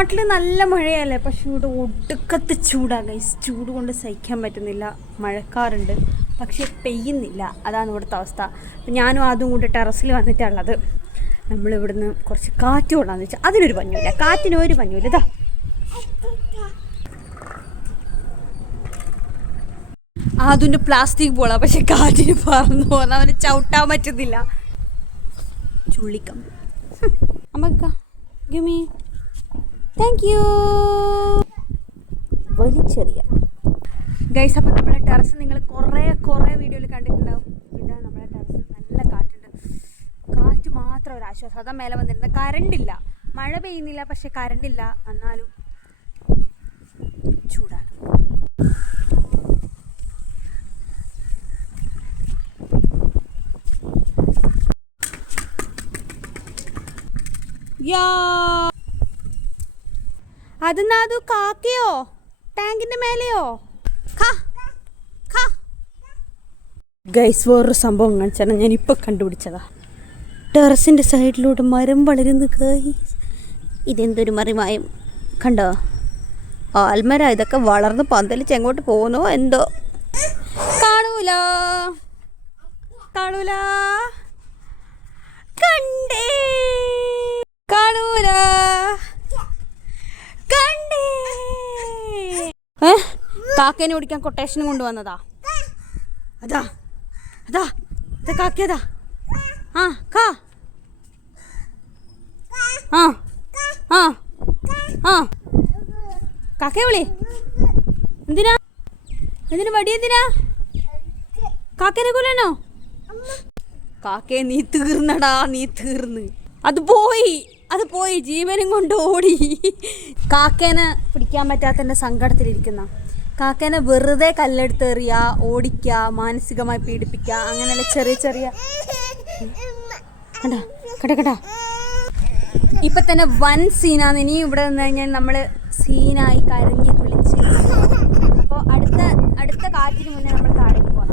നാട്ടിൽ നല്ല മഴയല്ലേ, പക്ഷെ ഇവിടെ ഒടുക്കത്ത് ചൂടാണ് ഗൈസ്. ചൂട് കൊണ്ട് സഹിക്കാൻ പറ്റുന്നില്ല. മഴക്കാറുണ്ട് പക്ഷെ പെയ്യുന്നില്ല, അതാണ് ഇവിടുത്തെ അവസ്ഥ. അപ്പം ഞാനും അതും കൊണ്ട് ടെറസിൽ വന്നിട്ടുള്ളത്. നമ്മളിവിടുന്ന് കുറച്ച് കാറ്റ് കൊള്ളാന്ന് വെച്ചാൽ അതിനൊരു പഞ്ഞമില്ല, കാറ്റിനൊരു പഞ്ഞമില്ല. ഇതാ അതിൻ്റെ പ്ലാസ്റ്റിക് പോളാ, പക്ഷെ കാറ്റിന് പറന്നു പോകുന്ന അവന് ചവിട്ടാൻ പറ്റുന്നില്ല. ചുള്ളിക്കം അമ്മ ഗിമി താങ്ക് യു വലിച്ചെറിയാം ഗൈസ്. അപ്പം നമ്മളെ ടെറസ് നിങ്ങൾ കുറേ വീഡിയോയിൽ കണ്ടിട്ടുണ്ടാവും. ഇതാണ് നമ്മളെ ടെറസ്. നല്ല കാറ്റുണ്ട്, കാറ്റ് മാത്രം ഒരു ആശ്വാസം. അതാ മേലെ വന്നിരുന്നത്. കറണ്ടില്ല, മഴ പെയ്യുന്നില്ല, പക്ഷെ കറണ്ടില്ല, എന്നാലും ചൂടാണ്. അത് കാക്കയോ ടാങ്കിന്റെ മേലെയോ? ഗൈസ്, വേറൊരു സംഭവം കാണിച്ചാൽ ഞാൻ ഇപ്പൊ കണ്ടുപിടിച്ചതാ. ടെറസിന്റെ സൈഡിലൂടെ മരം വളരുന്നു ഗൈസ്. ഇതെന്തൊരു മറിമായം കണ്ടോ? ആൽമര. ഇതൊക്കെ വളർന്ന് പന്തലിച്ച് എങ്ങോട്ട് പോകുന്നോ എന്തോ. കാണൂല കണ്ടേ, കാണൂല കണ്ടേ. കാക്കേനെ ഓടിക്കാൻ കൊട്ടേഷനും കൊണ്ടുവന്നതാ. അതാ കാക്കയതാ. കാക്കയെ വിളി. എന്തിനാ വടി? എന്തിനാ കാക്കേനെ കൊല്ലാനോ? കാക്കയെ നീ തീർന്നടാ, നീ തീർന്ന്. അത് പോയി ജീവനും കൊണ്ട് ഓടി. കാക്കേനെ പിടിക്കാൻ പറ്റാത്തതിൻ്റെ സങ്കടത്തിലിരിക്കുന്ന കാക്കേനെ വെറുതെ കല്ലെടുത്ത് എറിയുക, ഓടിക്കുക, മാനസികമായി പീഡിപ്പിക്കുക, അങ്ങനെയുള്ള ചെറിയ കടാ. ഇപ്പം തന്നെ വൻ സീനാണ്. ഇനിയും ഇവിടെ നിന്ന് കഴിഞ്ഞാൽ നമ്മൾ സീനായി കരഞ്ഞ് വിളിച്ച്. അപ്പോൾ അടുത്ത കാറ്റിന് മുന്നേ നമ്മൾ താഴേക്ക് പോകണം.